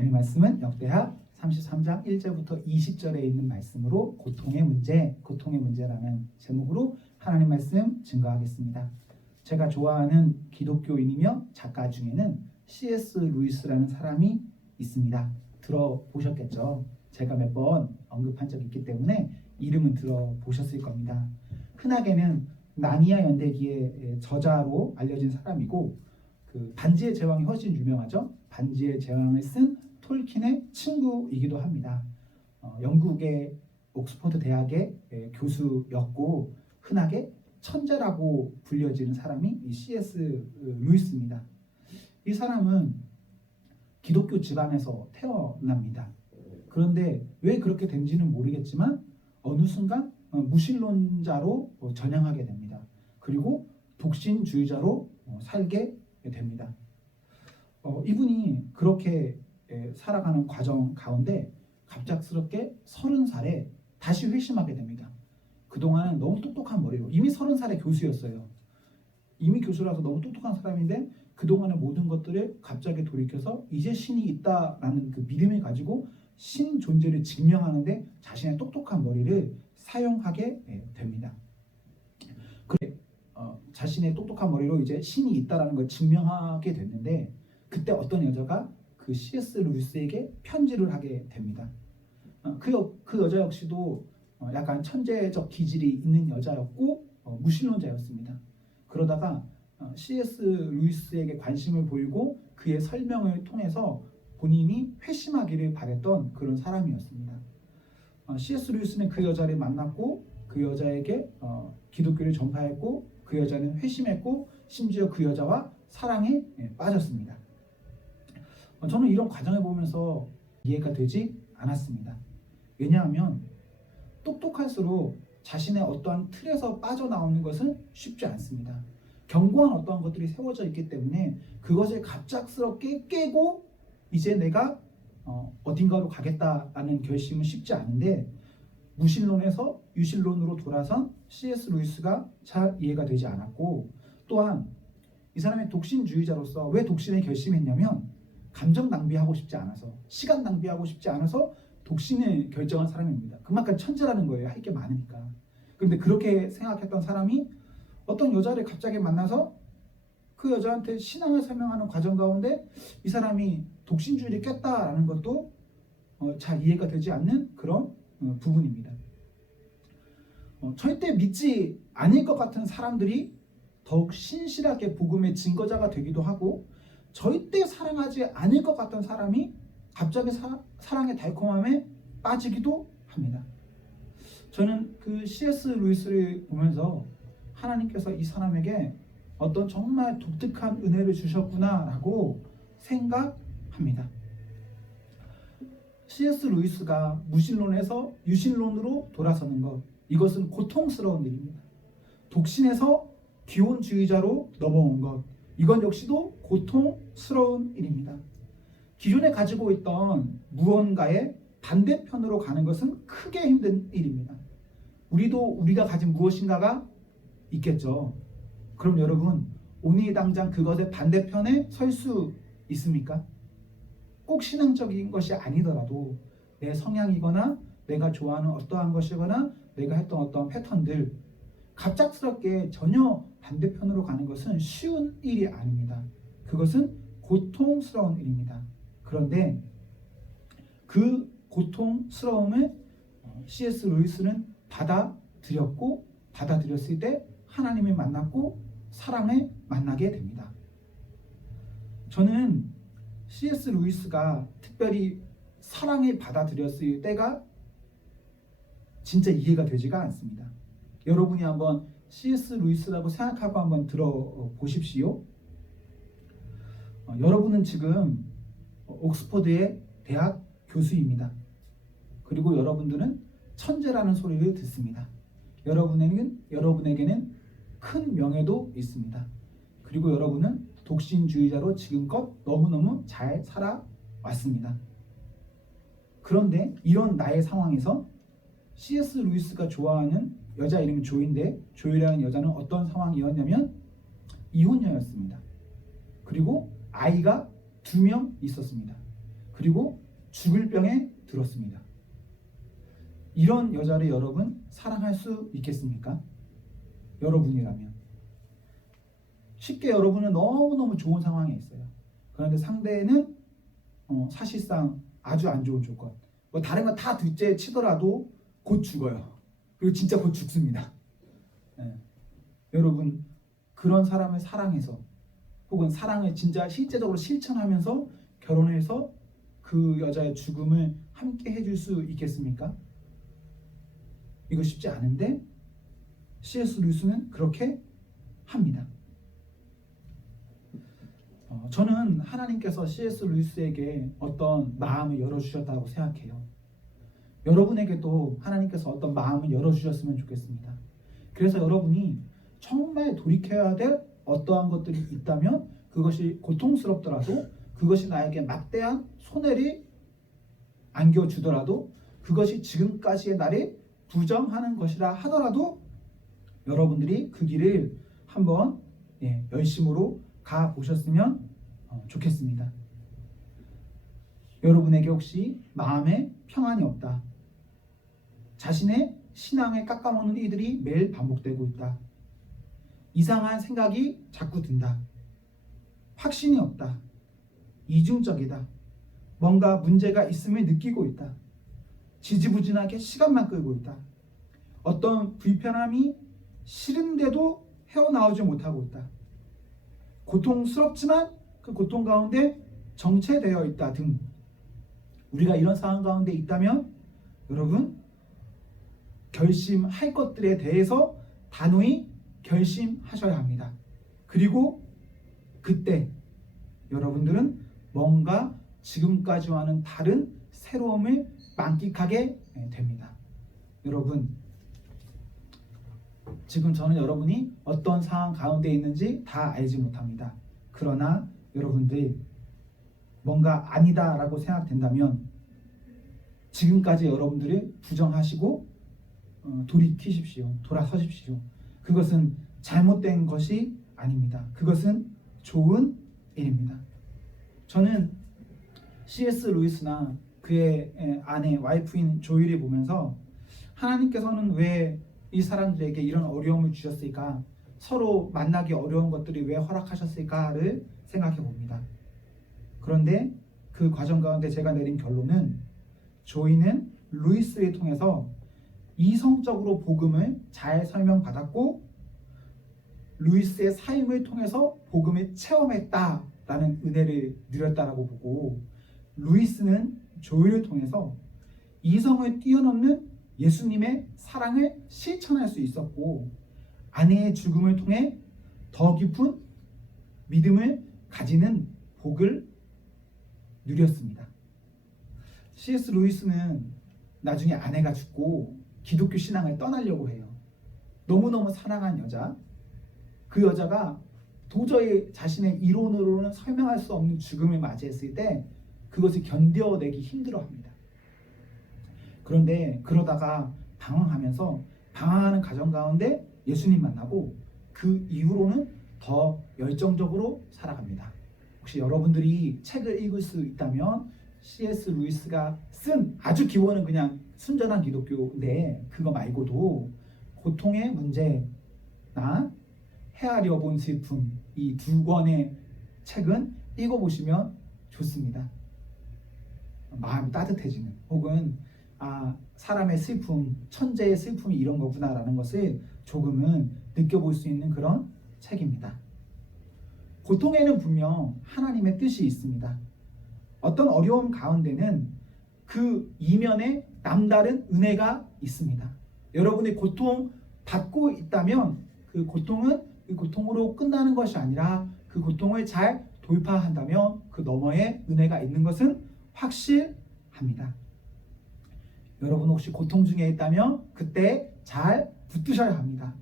오늘 말씀은 역대하 33장 1절부터 20절에 있는 말씀으로 고통의 문제라는 제목으로 하나님 말씀 증거하겠습니다. 제가 좋아하는 기독교인이며 작가 중에는 C.S. 루이스라는 사람이 있습니다. 들어보셨겠죠? 제가 몇 번 언급한 적이 있기 때문에 이름은 들어보셨을 겁니다. 흔하게는 나니아 연대기의 저자로 알려진 사람이고 그 반지의 제왕이 훨씬 유명하죠. 반지의 제왕을 쓴 톨킨의 친구이기도 합니다. 영국의 옥스퍼드 대학의 교수였고 흔하게 천재라고 불려지는 사람이 이 C.S. 루이스입니다. 이 사람은 기독교 집안에서 태어납니다. 그런데 왜 그렇게 된지는 모르겠지만 어느 순간 무신론자로 전향하게 됩니다. 그리고 독신주의자로 살게 됩니다. 이분이 그렇게 살아가는 과정 가운데 갑작스럽게 30살에 다시 회심하게 됩니다. 그동안은 너무 똑똑한 머리로 이미 30살의 교수였어요. 이미 교수라서 너무 똑똑한 사람인데 그동안의 모든 것들을 갑자기 돌이켜서 이제 신이 있다라는 그 믿음을 가지고 신 존재를 증명하는데 자신의 똑똑한 머리를 사용하게 됩니다. 그래 자신의 똑똑한 머리로 이제 신이 있다라는 걸 증명하게 됐는데 그때 어떤 여자가 그 C.S. 루이스에게 편지를 하게 됩니다. 그 여자 역시도 약간 천재적 기질이 있는 여자였고 무신론자였습니다. 그러다가 C.S. 루이스에게 관심을 보이고 그의 설명을 통해서 본인이 회심하기를 바랬던 그런 사람이었습니다. C.S. 루이스는 그 여자를 만났고 그 여자에게 기독교를 전파했고 그 여자는 회심했고 심지어 그 여자와 사랑에 빠졌습니다. 저는 이런 과정을 보면서 이해가 되지 않았습니다. 왜냐하면 똑똑할수록 자신의 어떠한 틀에서 빠져나오는 것은 쉽지 않습니다. 견고한 어떠한 것들이 세워져 있기 때문에 그것을 갑작스럽게 깨고 이제 내가 어딘가로 가겠다라는 결심은 쉽지 않은데 무신론에서 유신론으로 돌아선 C.S. 루이스가 잘 이해가 되지 않았고 또한 이 사람의 독신주의자로서 왜 독신을 결심했냐면 감정 낭비하고 싶지 않아서 시간 낭비하고 싶지 않아서 독신을 결정한 사람입니다. 그만큼 천재라는 거예요. 할 게 많으니까. 그런데 그렇게 생각했던 사람이 어떤 여자를 갑자기 만나서 그 여자한테 신앙을 설명하는 과정 가운데 이 사람이 독신주의를 깼다라는 것도 잘 이해가 되지 않는 그런 부분입니다. 절대 믿지 않을 것 같은 사람들이 더욱 신실하게 복음의 증거자가 되기도 하고 절대 사랑하지 않을 것 같던 사람이 갑자기 사랑의 달콤함에 빠지기도 합니다. 저는 그 C.S. 루이스를 보면서 하나님께서 이 사람에게 어떤 정말 독특한 은혜를 주셨구나라고 생각합니다. C.S. 루이스가 무신론에서 유신론으로 돌아서는 것, 이것은 고통스러운 일입니다. 독신에서 기혼주의자로 넘어온 것, 이건 역시도 고통스러운 일입니다. 기존에 가지고 있던 무언가의 반대편으로 가는 것은 크게 힘든 일입니다. 우리가 가진 무엇인가가 있겠죠. 그럼 여러분 오늘 당장 그것의 반대편에 설 수 있습니까? 꼭 신앙적인 것이 아니더라도 내 성향이거나 내가 좋아하는 어떠한 것이거나 내가 했던 어떠한 패턴들 갑작스럽게 전혀 반대편으로 가는 것은 쉬운 일이 아닙니다. 그것은 고통스러운 일입니다. 그런데 그 고통스러움을 C.S. 루이스는 받아들였고 받아들였을 때 하나님을 만났고 사랑을 만나게 됩니다. 저는 C.S. 루이스가 특별히 사랑을 받아들였을 때가 진짜 이해가 되지가 않습니다. 여러분이 한번 C.S. 루이스라고 생각하고 한번 들어보십시오. 여러분은 지금 옥스퍼드의 대학 교수입니다. 그리고 여러분들은 천재라는 소리를 듣습니다. 여러분에게는 큰 명예도 있습니다. 그리고 여러분은 독신주의자로 지금껏 너무너무 잘 살아왔습니다. 그런데 이런 나의 상황에서 C.S. 루이스가 좋아하는 여자 이름은 조인데 조이라는 여자는 어떤 상황이었냐면 이혼녀였습니다. 그리고 아이가 2명 있었습니다. 그리고 죽을 병에 들었습니다. 이런 여자를 여러분 사랑할 수 있겠습니까? 여러분이라면. 쉽게 여러분은 너무너무 좋은 상황에 있어요. 그런데 상대는 사실상 아주 안 좋은 조건. 뭐 다른 거 다 둘째 치더라도 곧 죽어요. 그리고 진짜 곧 죽습니다. 네. 여러분 그런 사람을 사랑해서 혹은 사랑을 진짜 실제적으로 실천하면서 결혼해서 그 여자의 죽음을 함께 해줄 수 있겠습니까? 이거 쉽지 않은데 C.S. 루이스는 그렇게 합니다. 저는 하나님께서 C.S. 루이스에게 어떤 마음을 열어주셨다고 생각해요. 여러분에게도 하나님께서 어떤 마음을 열어주셨으면 좋겠습니다. 그래서 여러분이 정말 돌이켜야 될 어떠한 것들이 있다면 그것이 고통스럽더라도 그것이 나에게 막대한 손해를 안겨주더라도 그것이 지금까지의 나를 부정하는 것이라 하더라도 여러분들이 그 길을 한번 열심으로 가보셨으면 좋겠습니다. 여러분에게 혹시 마음에 평안이 없다. 자신의 신앙을 깎아먹는 일들이 매일 반복되고 있다. 이상한 생각이 자꾸 든다. 확신이 없다. 이중적이다. 뭔가 문제가 있음을 느끼고 있다. 지지부진하게 시간만 끌고 있다. 어떤 불편함이 싫은데도 헤어나오지 못하고 있다. 고통스럽지만 그 고통 가운데 정체되어 있다 등 우리가 이런 상황 가운데 있다면 여러분 결심할 것들에 대해서 단호히 결심하셔야 합니다. 그리고 그때 여러분들은 뭔가 지금까지와는 다른 새로움을 만끽하게 됩니다. 여러분 지금 저는 여러분이 어떤 상황 가운데 있는지 다 알지 못합니다. 그러나 여러분들 뭔가 아니다라고 생각된다면 지금까지 여러분들을 부정하시고 돌이키십시오. 돌아서십시오. 그것은 잘못된 것이 아닙니다. 그것은 좋은 일입니다. 저는 C.S. 루이스나 그의 아내, 와이프인 조일을 보면서 하나님께서는 왜 이 사람들에게 이런 어려움을 주셨을까? 서로 만나기 어려운 것들이 왜 허락하셨을까를 생각해 봅니다. 그런데 그 과정 가운데 제가 내린 결론은 조이는 루이스를 통해서 이성적으로 복음을 잘 설명받았고 루이스의 삶을 통해서 복음을 체험했다라는 은혜를 누렸다라고 보고 루이스는 조이를 통해서 이성을 뛰어넘는 예수님의 사랑을 실천할 수 있었고 아내의 죽음을 통해 더 깊은 믿음을 가지는 복을 누렸습니다. C.S. 루이스는 나중에 아내가 죽고 기독교 신앙을 떠나려고 해요. 너무너무 사랑한 여자, 그 여자가 도저히 자신의 이론으로는 설명할 수 없는 죽음을 맞이했을 때 그것을 견뎌내기 힘들어합니다. 그런데 그러다가 방황하면서 방황하는 과정 가운데 예수님 만나고 그 이후로는 더 열정적으로 살아갑니다. 혹시 여러분들이 책을 읽을 수 있다면 C.S. 루이스가 쓴 아주 기본은 그냥 순전한 기독교인데 그거 말고도 고통의 문제나 헤아려 본 슬픔 이 두 권의 책은 읽어보시면 좋습니다. 마음이 따뜻해지는 혹은 사람의 슬픔, 천재의 슬픔이 이런 거구나라는 것을 조금은 느껴볼 수 있는 그런 책입니다. 고통에는 분명 하나님의 뜻이 있습니다. 어떤 어려움 가운데는 그 이면에 남다른 은혜가 있습니다. 여러분이 고통 받고 있다면 그 고통은 그 고통으로 끝나는 것이 아니라 그 고통을 잘 돌파한다면 그 너머에 은혜가 있는 것은 확실합니다. 여러분 혹시 고통 중에 있다면 그때 잘 붙드셔야 합니다.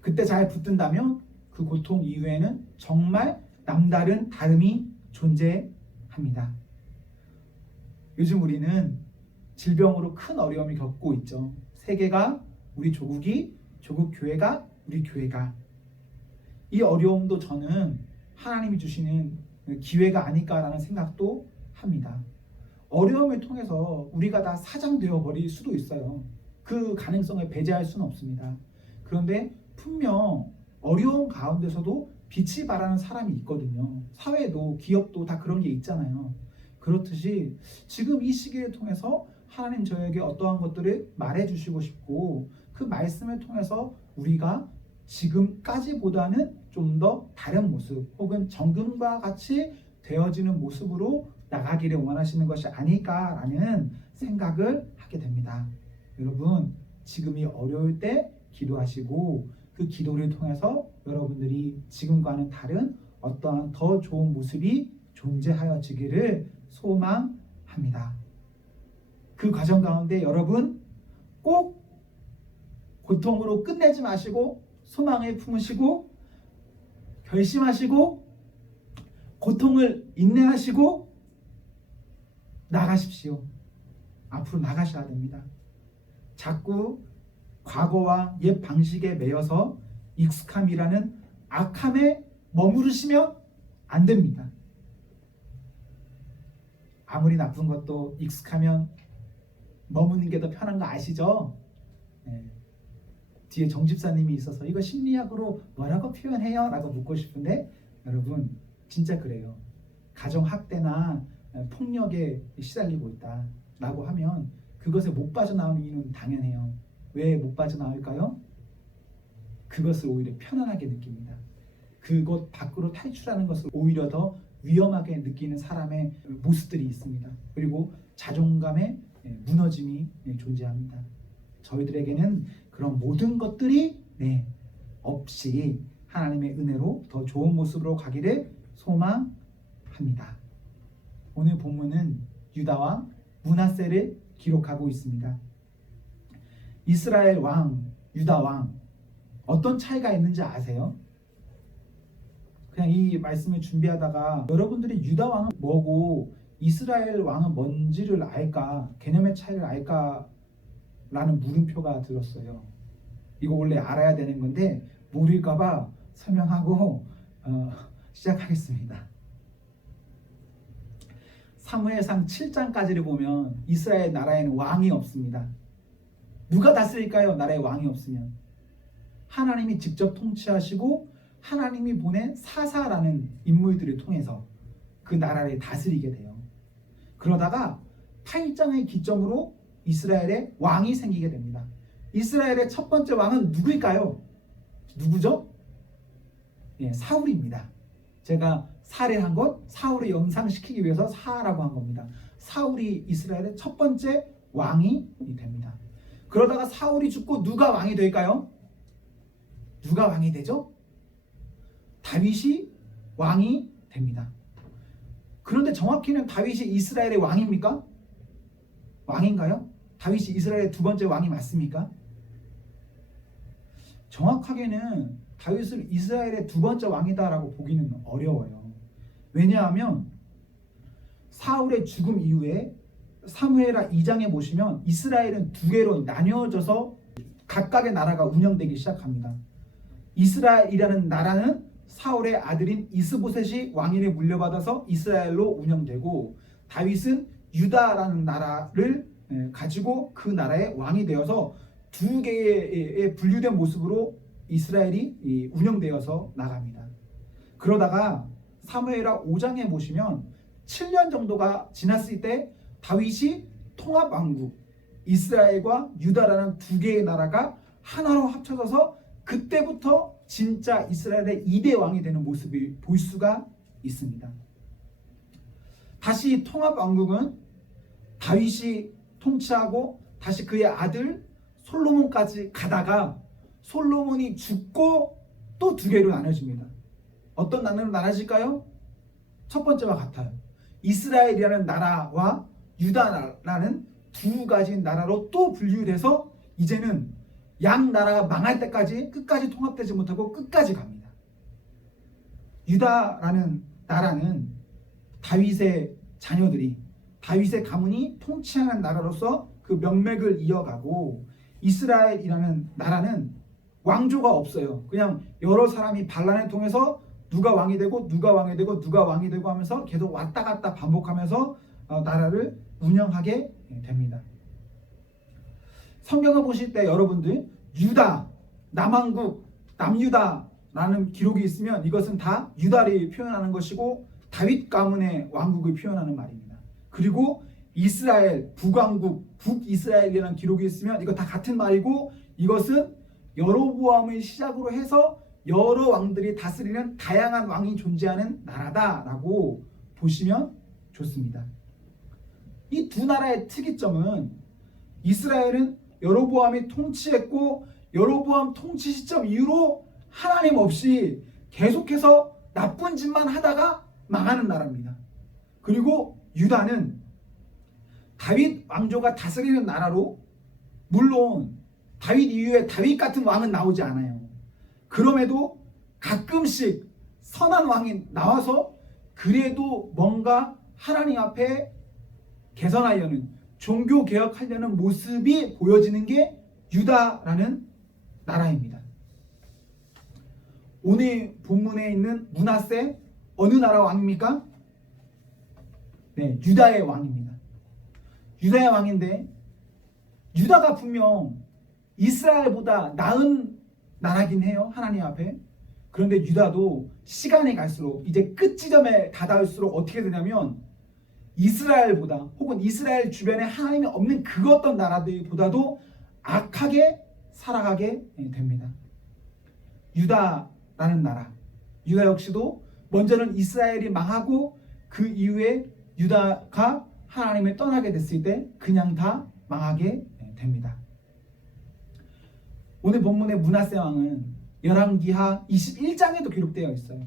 그때 잘 붙든다면 그 고통 이후에는 정말 남다른 다름이 존재합니다. 요즘 우리는 질병으로 큰 어려움을 겪고 있죠. 세계가, 우리 조국이, 조국 교회가, 우리 교회가. 이 어려움도 저는 하나님이 주시는 기회가 아닐까라는 생각도 합니다. 어려움을 통해서 우리가 다 사장되어 버릴 수도 있어요. 그 가능성을 배제할 수는 없습니다. 그런데 분명 어려운 가운데서도 빛이 발하는 사람이 있거든요. 사회도 기업도 다 그런 게 있잖아요. 그렇듯이 지금 이 시기를 통해서 하나님 저에게 어떠한 것들을 말해주시고 싶고 그 말씀을 통해서 우리가 지금까지보다는 좀 더 다른 모습 혹은 정금과 같이 되어지는 모습으로 나가기를 원하시는 것이 아닐까라는 생각을 하게 됩니다. 여러분, 지금이 어려울 때 기도하시고 그 기도를 통해서 여러분들이 지금과는 다른 어떠한 더 좋은 모습이 존재하여지기를 소망합니다. 그 과정 가운데 여러분 꼭 고통으로 끝내지 마시고 소망을 품으시고 결심하시고 고통을 인내하시고 나가십시오. 앞으로 나가셔야 됩니다. 자꾸 과거와 옛 방식에 매여서 익숙함이라는 악함에 머무르시면 안 됩니다. 아무리 나쁜 것도 익숙하면 머무는 게 더 편한 거 아시죠? 네. 뒤에 정집사님이 있어서 이거 심리학으로 뭐라고 표현해요? 라고 묻고 싶은데 여러분 진짜 그래요. 가정학대나 폭력에 시달리고 있다 라고 하면 그것에 못 빠져나오는 이유는 당연해요. 왜 못 빠져나올까요? 그것을 오히려 편안하게 느낍니다. 그것 밖으로 탈출하는 것을 오히려 더 위험하게 느끼는 사람의 모습들이 있습니다. 그리고 자존감의 무너짐이 존재합니다. 저희들에게는 그런 모든 것들이 없이 하나님의 은혜로 더 좋은 모습으로 가기를 소망합니다. 오늘 본문은 유다왕 므낫세를 기록하고 있습니다. 이스라엘 왕, 유다 왕 어떤 차이가 있는지 아세요? 그냥 이 말씀을 준비하다가 여러분들이 유다 왕은 뭐고 이스라엘 왕은 뭔지를 알까, 개념의 차이를 알까 라는 물음표가 들었어요. 이거 원래 알아야 되는 건데 모를까봐 설명하고 시작하겠습니다. 사무엘상 7장까지를 보면 이스라엘 나라에는 왕이 없습니다. 누가 다스릴까요? 나라에 왕이 없으면. 하나님이 직접 통치하시고 하나님이 보낸 사사라는 인물들을 통해서 그 나라를 다스리게 돼요. 그러다가 8장을 기점으로 이스라엘에 왕이 생기게 됩니다. 이스라엘의 첫 번째 왕은 누구일까요? 누구죠? 사울입니다. 제가 살해한 것 사울을 연상시키기 위해서 사라고 한 겁니다. 사울이 이스라엘의 첫 번째 왕이 됩니다. 그러다가 사울이 죽고 누가 왕이 될까요? 누가 왕이 되죠? 다윗이 왕이 됩니다. 그런데 정확히는 다윗이 이스라엘의 왕입니까? 왕인가요? 다윗이 이스라엘의 두 번째 왕이 맞습니까? 정확하게는 다윗을 이스라엘의 두 번째 왕이다라고 보기는 어려워요. 왜냐하면 사울의 죽음 이후에 사무엘하 2장에 보시면 이스라엘은 두 개로 나뉘어져서 각각의 나라가 운영되기 시작합니다. 이스라엘이라는 나라는 사울의 아들인 이스보셋이 왕위를 물려받아서 이스라엘로 운영되고 다윗은 유다라는 나라를 가지고 그 나라의 왕이 되어서 두 개의 분류된 모습으로 이스라엘이 운영되어서 나갑니다. 그러다가 사무엘하 5장에 보시면 7년 정도가 지났을 때 다윗이 통합왕국 이스라엘과 유다라는 두 개의 나라가 하나로 합쳐져서 그때부터 진짜 이스라엘의 2대 왕이 되는 모습을 볼 수가 있습니다. 다시 통합왕국은 다윗이 통치하고 다시 그의 아들 솔로몬까지 가다가 솔로몬이 죽고 또 두 개로 나눠집니다. 어떤 나라로 나눠질까요? 첫 번째와 같아요. 이스라엘이라는 나라와 유다라는 두 가지 나라로 또 분류돼서 이제는 양 나라가 망할 때까지 끝까지 통합되지 못하고 끝까지 갑니다. 유다라는 나라는 다윗의 자녀들이 다윗의 가문이 통치하는 나라로서 그 명맥을 이어가고 이스라엘이라는 나라는 왕조가 없어요. 그냥 여러 사람이 반란을 통해서 누가 왕이 되고 누가 왕이 되고 누가 왕이 되고 하면서 계속 왔다 갔다 반복하면서 나라를 운영하게 됩니다. 성경을 보실 때 여러분들 유다, 남왕국, 남유다라는 기록이 있으면 이것은 다 유다를 표현하는 것이고 다윗 가문의 왕국을 표현하는 말입니다. 그리고 이스라엘, 북왕국, 북이스라엘이라는 기록이 있으면 이거 다 같은 말이고 이것은 여로보암을 시작으로 해서 여러 왕들이 다스리는 다양한 왕이 존재하는 나라다라고 보시면 좋습니다. 이 두 나라의 특이점은 이스라엘은 여로보암이 통치했고 여로보암 통치 시점 이후로 하나님 없이 계속해서 나쁜 짓만 하다가 망하는 나라입니다. 그리고 유다는 다윗 왕조가 다스리는 나라로 물론 다윗 이후에 다윗 같은 왕은 나오지 않아요. 그럼에도 가끔씩 선한 왕이 나와서 그래도 뭔가 하나님 앞에 개선하려는 종교 개혁하려는 모습이 보여지는 게 유다라는 나라입니다. 오늘 본문에 있는 므낫세 어느 나라 왕입니까? 네, 유다의 왕입니다. 유다의 왕인데 유다가 분명 이스라엘보다 나은 나라긴 해요. 하나님 앞에. 그런데 유다도 시간이 갈수록 이제 끝지점에 다다을수록 어떻게 되냐면 이스라엘보다 혹은 이스라엘 주변에 하나님이 없는 그 어떤 나라들보다도 악하게 살아가게 됩니다. 유다라는 나라, 유다 역시도 먼저는 이스라엘이 망하고 그 이후에 유다가 하나님을 떠나게 됐을 때 그냥 다 망하게 됩니다. 오늘 본문의 므낫세 왕은 열왕기하 21장에도 기록되어 있어요.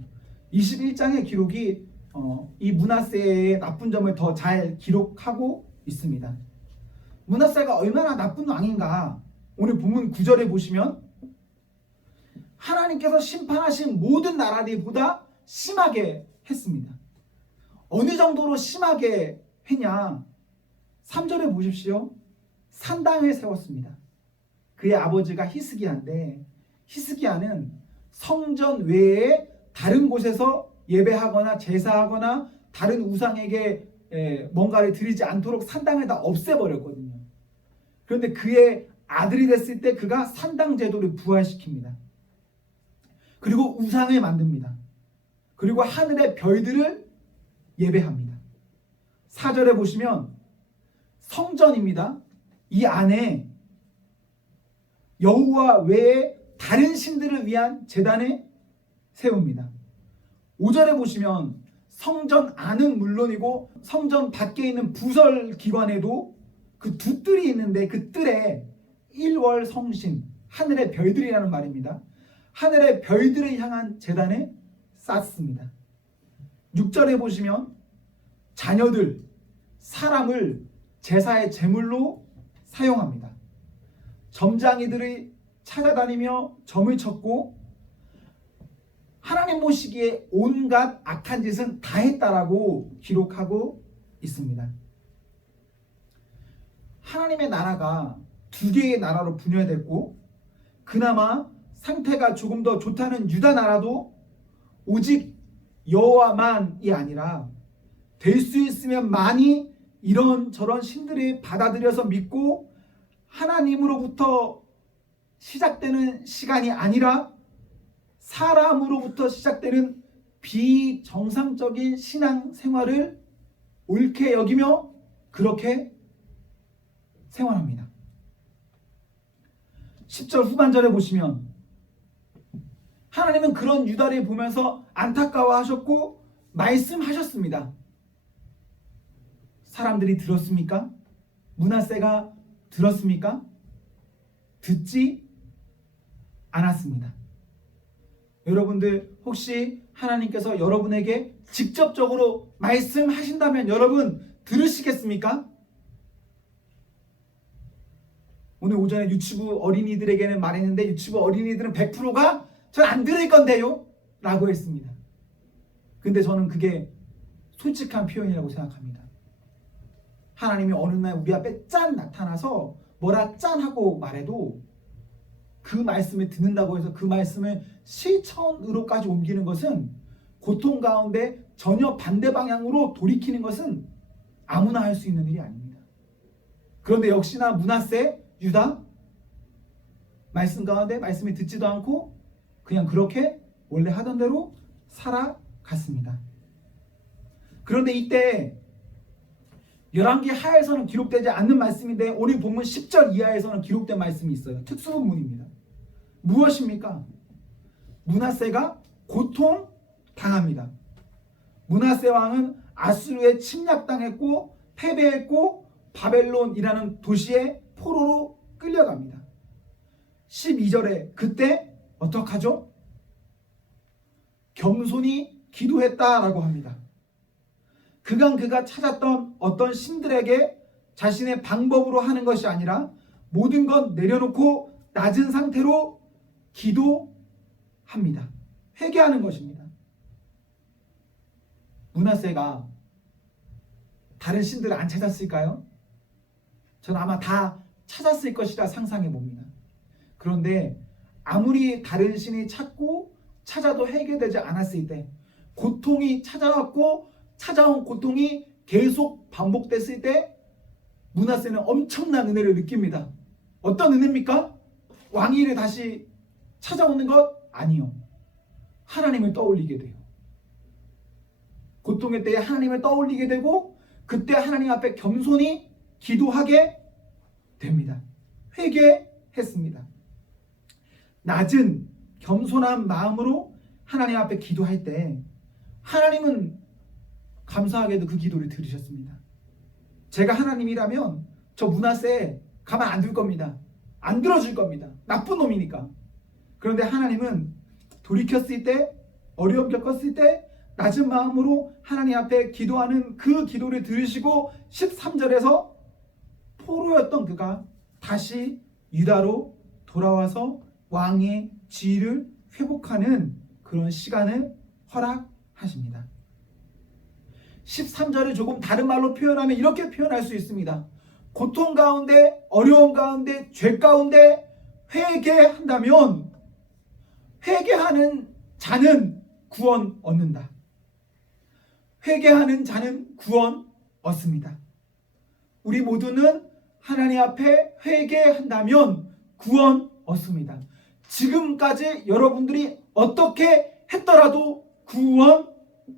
21장의 기록이 이 므낫세의 나쁜 점을 더 잘 기록하고 있습니다. 므낫세가 얼마나 나쁜 왕인가 오늘 본문 9절에 보시면 하나님께서 심판하신 모든 나라들보다 심하게 했습니다. 어느 정도로 심하게 했냐? 3절에 보십시오. 산당을 세웠습니다. 그의 아버지가 히스기야인데 히스기야는 성전 외에 다른 곳에서 예배하거나 제사하거나 다른 우상에게 뭔가를 드리지 않도록 산당을 다 없애버렸거든요. 그런데 그의 아들이 됐을 때 그가 산당 제도를 부활시킵니다. 그리고 우상을 만듭니다. 그리고 하늘의 별들을 예배합니다. 4절에 보시면 성전입니다. 이 안에 여호와 외에 다른 신들을 위한 제단을 세웁니다. 5절에 보시면 성전 안은 물론이고 성전 밖에 있는 부설 기관에도 그 두 뜰이 있는데 그 뜰에 일월 성신, 하늘의 별들이라는 말입니다. 하늘의 별들을 향한 제단을 쌓습니다. 6절에 보시면 자녀들, 사람을 제사의 제물로 사용합니다. 점장이들이 찾아다니며 점을 쳤고 하나님 보시기에 온갖 악한 짓은 다 했다라고 기록하고 있습니다. 하나님의 나라가 두 개의 나라로 분열됐고 그나마 상태가 조금 더 좋다는 유다 나라도 오직 여호와만이 아니라 될 수 있으면 많이 이런저런 신들을 받아들여서 믿고 하나님으로부터 시작되는 시간이 아니라 사람으로부터 시작되는 비정상적인 신앙 생활을 옳게 여기며 그렇게 생활합니다. 10절 후반절에 보시면 하나님은 그런 유다를 보면서 안타까워하셨고 말씀하셨습니다. 사람들이 들었습니까? 므낫세가 들었습니까? 듣지 않았습니다. 여러분들 혹시 하나님께서 여러분에게 직접적으로 말씀하신다면 여러분 들으시겠습니까? 오늘 오전에 유치부 어린이들에게는 말했는데 유치부 어린이들은 100%가 전 안 들을 건데요 라고 했습니다. 근데 저는 그게 솔직한 표현이라고 생각합니다. 하나님이 어느 날 우리 앞에 짠 나타나서 뭐라 짠 하고 말해도 그 말씀을 듣는다고 해서 그 말씀을 실천으로까지 옮기는 것은 고통 가운데 전혀 반대 방향으로 돌이키는 것은 아무나 할 수 있는 일이 아닙니다. 그런데 역시나 므낫세, 유다 말씀 가운데 말씀을 듣지도 않고 그냥 그렇게 원래 하던 대로 살아갔습니다. 그런데 이때 열왕기 하에서는 기록되지 않는 말씀인데 오늘 본문 10절 이하에서는 기록된 말씀이 있어요. 특수본문입니다. 무엇입니까? 므낫세가 고통당합니다. 므낫세 왕은 아수르에 침략당했고 패배했고 바벨론이라는 도시에 포로로 끌려갑니다. 12절에 그때 어떡하죠? 겸손히 기도했다라고 합니다. 그가 찾았던 어떤 신들에게 자신의 방법으로 하는 것이 아니라 모든 것 내려놓고 낮은 상태로 기도합니다. 회개하는 것입니다. 므낫세가 다른 신들을 안 찾았을까요? 저는 아마 다 찾았을 것이라 상상해 봅니다. 그런데 아무리 다른 신이 찾아도 해결되지 않았을 때, 고통이 찾아왔고 찾아온 고통이 계속 반복됐을 때 므낫세는 엄청난 은혜를 느낍니다. 어떤 은혜입니까? 왕위를 다시 찾아오는 것? 아니요. 하나님을 떠올리게 돼요. 고통의 때에 하나님을 떠올리게 되고 그때 하나님 앞에 겸손히 기도하게 됩니다. 회개했습니다. 낮은 겸손한 마음으로 하나님 앞에 기도할 때 하나님은 감사하게도 그 기도를 들으셨습니다. 제가 하나님이라면 저 므낫세 가만 안 둘 겁니다. 안 들어줄 겁니다. 나쁜 놈이니까. 그런데 하나님은 돌이켰을 때, 어려움 겪었을 때 낮은 마음으로 하나님 앞에 기도하는 그 기도를 들으시고 13절에서 포로였던 그가 다시 유다로 돌아와서 왕의 지위를 회복하는 그런 시간을 허락하십니다. 13절을 조금 다른 말로 표현하면 이렇게 표현할 수 있습니다. 고통 가운데, 어려움 가운데, 죄 가운데 회개한다면 회개하는 자는 구원 얻는다. 회개하는 자는 구원 얻습니다. 우리 모두는 하나님 앞에 회개한다면 구원 얻습니다. 지금까지 여러분들이 어떻게 했더라도 구원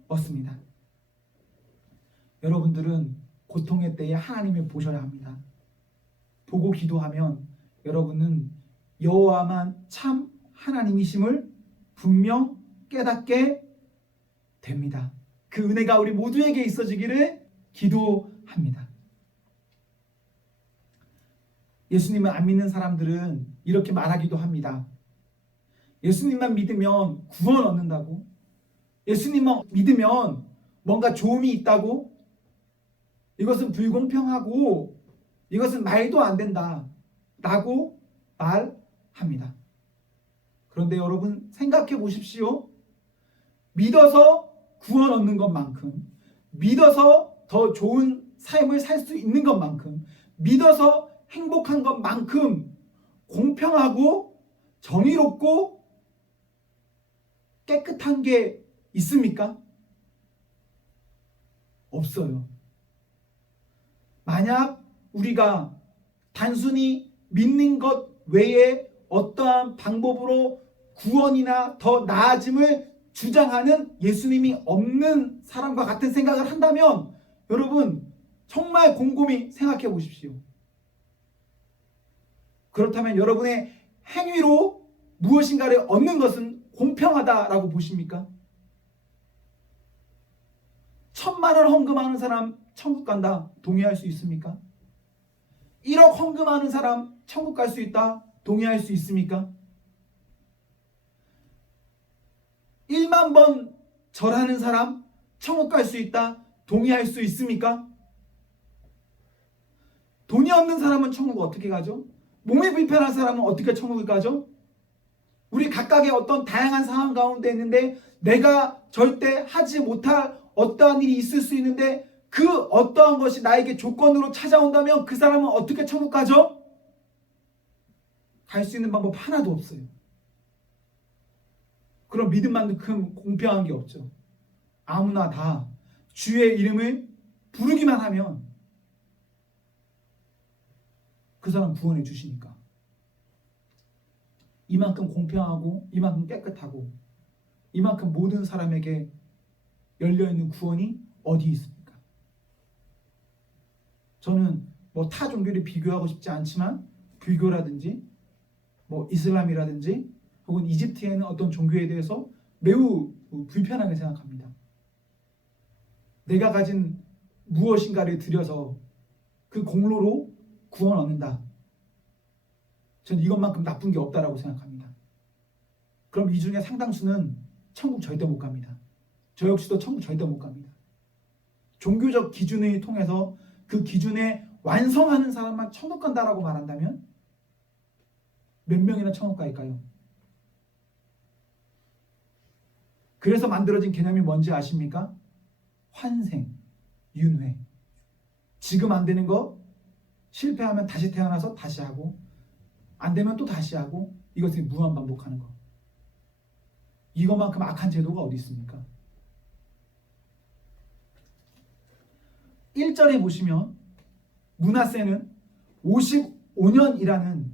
얻습니다. 여러분들은 고통의 때에 하나님을 보셔야 합니다. 보고 기도하면 여러분은 여호와만 참 하나님이심을 분명 깨닫게 됩니다. 그 은혜가 우리 모두에게 있어지기를 기도합니다. 예수님을 안 믿는 사람들은 이렇게 말하기도 합니다. 예수님만 믿으면 구원 얻는다고, 예수님만 믿으면 뭔가 좋음이 있다고, 이것은 불공평하고 이것은 말도 안 된다 라고 말합니다. 그런데 여러분 생각해 보십시오. 믿어서 구원 얻는 것만큼, 믿어서 더 좋은 삶을 살 수 있는 것만큼, 믿어서 행복한 것만큼 공평하고 정의롭고 깨끗한 게 있습니까? 없어요. 만약 우리가 단순히 믿는 것 외에 어떠한 방법으로 구원이나 더 나아짐을 주장하는 예수님이 없는 사람과 같은 생각을 한다면 여러분 정말 곰곰이 생각해 보십시오. 그렇다면 여러분의 행위로 무엇인가를 얻는 것은 공평하다라고 보십니까? 1,000만 원 헌금하는 사람 천국 간다 동의할 수 있습니까? 1억 헌금하는 사람 천국 갈 수 있다 동의할 수 있습니까? 1만 번 절하는 사람 천국 갈 수 있다 동의할 수 있습니까? 돈이 없는 사람은 천국 어떻게 가죠? 몸이 불편한 사람은 어떻게 천국을 가죠? 우리 각각의 어떤 다양한 상황 가운데 있는데 내가 절대 하지 못할 어떠한 일이 있을 수 있는데 그 어떠한 것이 나에게 조건으로 찾아온다면 그 사람은 어떻게 천국 가죠? 갈 수 있는 방법 하나도 없어요. 그럼 믿음만큼 공평한 게 없죠. 아무나 다 주의 이름을 부르기만 하면 그 사람 구원해 주시니까. 이만큼 공평하고 이만큼 깨끗하고 이만큼 모든 사람에게 열려있는 구원이 어디 있습니까? 저는 뭐 타 종교를 비교하고 싶지 않지만 불교라든지 뭐 이슬람이라든지 혹은 이집트에 있는 어떤 종교에 대해서 매우 불편하게 생각합니다. 내가 가진 무엇인가를 들여서 그 공로로 구원 얻는다. 저는 이것만큼 나쁜 게 없다라고 생각합니다. 그럼 이 중에 상당수는 천국 절대 못 갑니다. 저 역시도 천국 절대 못 갑니다. 종교적 기준을 통해서 그 기준에 완성하는 사람만 천국 간다라고 말한다면 몇 명이나 천국 갈까요? 그래서 만들어진 개념이 뭔지 아십니까? 환생, 윤회. 지금 안 되는 거 실패하면 다시 태어나서 다시 하고 안 되면 또 다시 하고 이것을 무한 반복하는 거. 이거만큼 악한 제도가 어디 있습니까? 1절에 보시면 므낫세는 55년이라는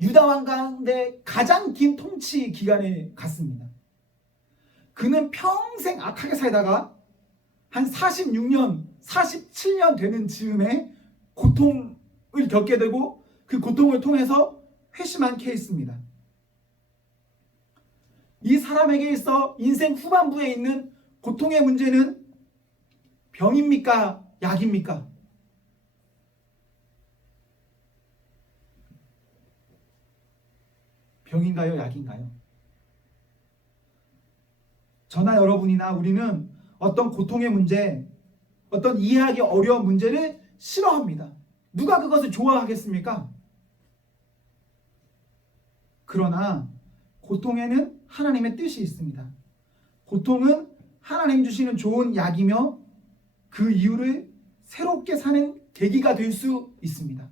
유다 왕 가운데 가장 긴 통치 기간에 갔습니다. 그는 평생 악하게 살다가 한 46년, 47년 되는 즈음에 고통을 겪게 되고 그 고통을 통해서 회심한 케이스입니다. 이 사람에게 있어 인생 후반부에 있는 고통의 문제는 병입니까? 약입니까? 병인가요? 약인가요? 저나 여러분이나 우리는 어떤 고통의 문제, 어떤 이해하기 어려운 문제를 싫어합니다. 누가 그것을 좋아하겠습니까? 그러나 고통에는 하나님의 뜻이 있습니다. 고통은 하나님 주시는 좋은 약이며 그 이유를 새롭게 사는 계기가 될 수 있습니다.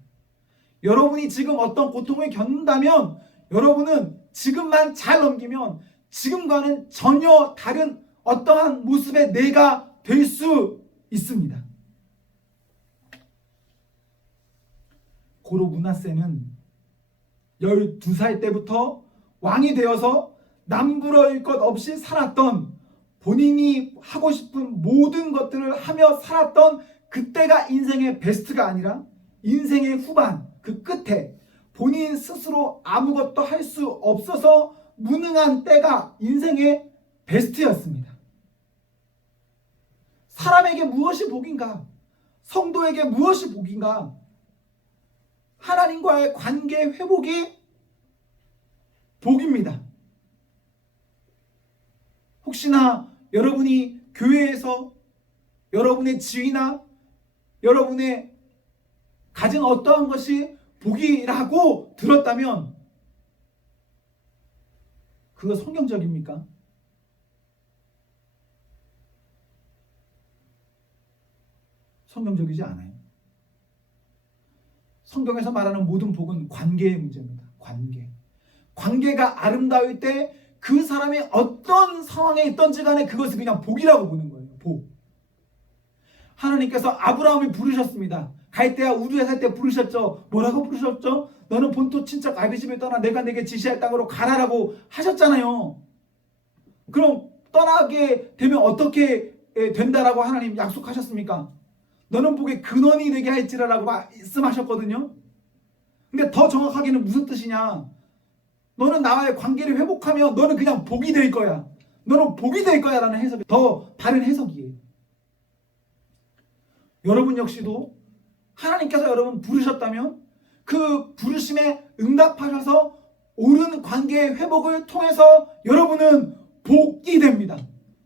여러분이 지금 어떤 고통을 겪는다면 여러분은 지금만 잘 넘기면 지금과는 전혀 다른 어떠한 모습의 내가 될 수 있습니다. 고로 므낫세는 12살 때부터 왕이 되어서 남부러울 것 없이 살았던 본인이 하고 싶은 모든 것들을 하며 살았던 그때가 인생의 베스트가 아니라 인생의 후반 그 끝에 본인 스스로 아무것도 할 수 없어서 무능한 때가 인생의 베스트였습니다. 사람에게 무엇이 복인가? 성도에게 무엇이 복인가? 하나님과의 관계 회복이 복입니다. 혹시나 여러분이 교회에서 여러분의 지위나 여러분의 가진 어떠한 것이 복이라고 들었다면 그거 성경적입니까? 성경적이지 않아요. 성경에서 말하는 모든 복은 관계의 문제입니다. 관계가 아름다울 때 그 사람이 어떤 상황에 있던지 간에 그것을 그냥 복이라고 보는 거예요. 복. 하나님께서 아브라함을 부르셨습니다. 갈대아 우르에 살 때 부르셨죠. 뭐라고 부르셨죠? 너는 본토 친척 아비 집을 떠나 내가 내게 지시할 땅으로 가라라고 하셨잖아요. 그럼 떠나게 되면 어떻게 된다라고 하나님 약속하셨습니까? 너는 복의 근원이 되게 할지라라고 말씀하셨거든요. 근데 더 정확하게는 무슨 뜻이냐? 너는 나와의 관계를 회복하면 너는 그냥 복이 될 거야. 너는 복이 될 거야 라는 해석이 더 바른 해석이에요. 여러분 역시도 하나님께서 여러분 부르셨다면 그 부르심에 응답하셔서 옳은 관계의 회복을 통해서 여러분은 복이 됩니다.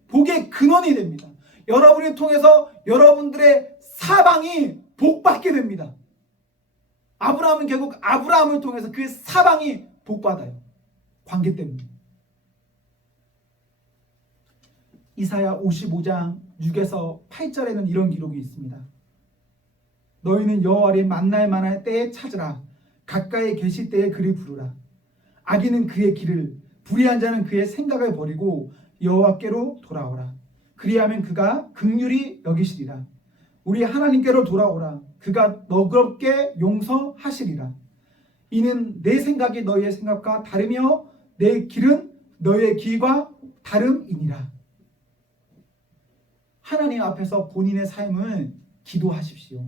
복의 근원이 됩니다. 여러분을 통해서 여러분들의 사방이 복받게 됩니다. 아브라함은 결국 아브라함을 통해서 그 사방이 복받아요. 관계 때문에. 이사야 55장 6에서 8절에는 이런 기록이 있습니다. 너희는 여호와를 만날 만할 때에 찾으라. 가까이 계실 때에 그를 부르라. 악인은 그의 길을, 불의한 자는 그의 생각을 버리고 여호와께로 돌아오라. 그리하면 그가 긍휼히 여기시리라. 우리 하나님께로 돌아오라. 그가 너그럽게 용서하시리라. 이는 내 생각이 너희의 생각과 다르며 내 길은 너희의 길과 다름이니라. 하나님 앞에서 본인의 삶을 기도하십시오.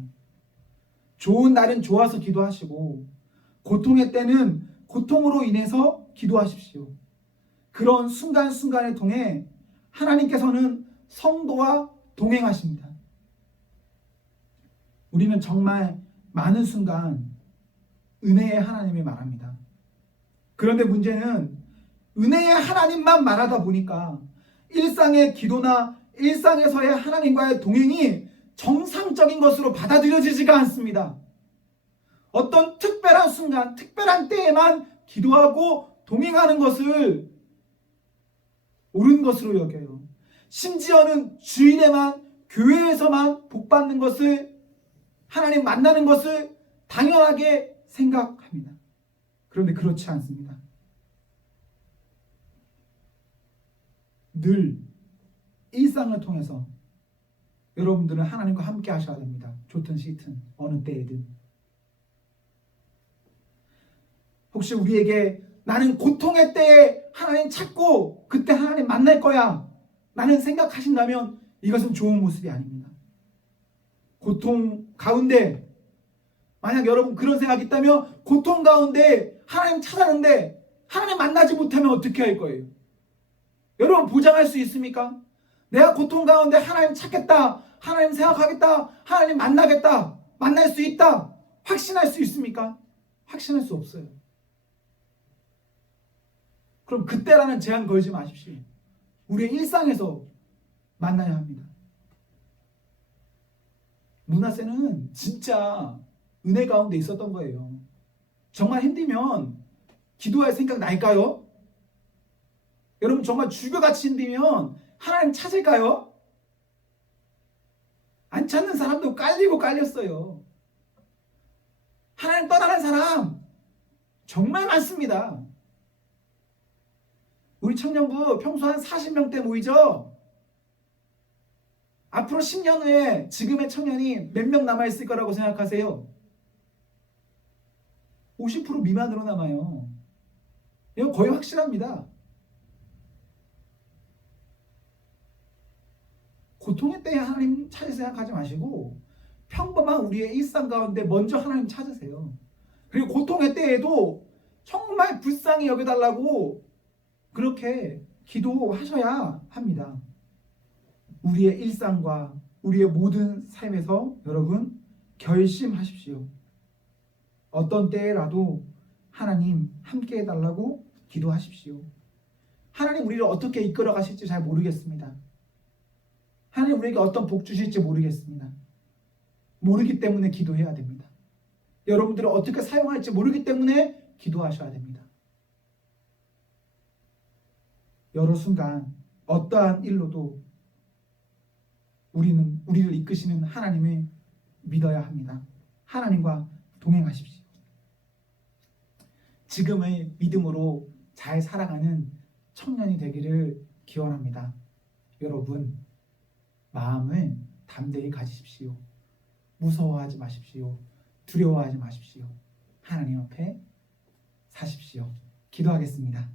좋은 날은 좋아서 기도하시고 고통의 때는 고통으로 인해서 기도하십시오. 그런 순간순간을 통해 하나님께서는 성도와 동행하십니다. 우리는 정말 많은 순간 은혜의 하나님을 말합니다. 그런데 문제는 은혜의 하나님만 말하다 보니까 일상의 기도나 일상에서의 하나님과의 동행이 정상적인 것으로 받아들여지지가 않습니다. 어떤 특별한 순간, 특별한 때에만 기도하고 동행하는 것을 옳은 것으로 여겨요. 심지어는 주일에만, 교회에서만 복받는 것을, 하나님 만나는 것을 당연하게 생각합니다. 그런데 그렇지 않습니다. 늘 일상을 통해서 여러분들은 하나님과 함께 하셔야 됩니다. 좋든 싫든 어느 때에든. 혹시 우리에게 나는 고통의 때에 하나님 찾고 그때 하나님 만날 거야 라는 생각하신다면 이것은 좋은 모습이 아닙니다. 고통 가운데 만약 여러분 그런 생각이 있다면 고통 가운데 하나님 찾았는데 하나님 만나지 못하면 어떻게 할 거예요? 여러분 보장할 수 있습니까? 내가 고통 가운데 하나님 찾겠다, 하나님 생각하겠다, 하나님 만나겠다, 만날 수 있다 확신할 수 있습니까? 확신할 수 없어요. 그럼 그때라는 제한 걸지 마십시오. 우리의 일상에서 만나야 합니다. 므낫세는 진짜 은혜 가운데 있었던 거예요. 정말 힘들면 기도할 생각 날까요? 여러분 정말 죽여같이 힘들면 하나님 찾을까요? 안 찾는 사람도 깔리고 깔렸어요. 하나님 떠나는 사람 정말 많습니다. 우리 청년부 평소 한 40명대 모이죠? 앞으로 10년 후에 지금의 청년이 몇 명 남아있을 거라고 생각하세요? 50% 미만으로 남아요. 이거 거의 확실합니다. 고통의 때에 하나님 찾을 생각하지 마시고 평범한 우리의 일상 가운데 먼저 하나님 찾으세요. 그리고 고통의 때에도 정말 불쌍히 여겨달라고 그렇게 기도하셔야 합니다. 우리의 일상과 우리의 모든 삶에서 여러분 결심하십시오. 어떤 때라도 하나님 함께 해달라고 기도하십시오. 하나님 우리를 어떻게 이끌어 가실지 잘 모르겠습니다. 하나님 우리에게 어떤 복 주실지 모르겠습니다. 모르기 때문에 기도해야 됩니다. 여러분들을 어떻게 사용할지 모르기 때문에 기도하셔야 됩니다. 여러 순간 어떠한 일로도 우리를 이끄시는 하나님을 믿어야 합니다. 하나님과 동행하십시오. 지금의 믿음으로 잘 살아가는 청년이 되기를 기원합니다. 여러분 마음을 담대히 가지십시오. 무서워하지 마십시오. 두려워하지 마십시오. 하나님 앞에 사십시오. 기도하겠습니다.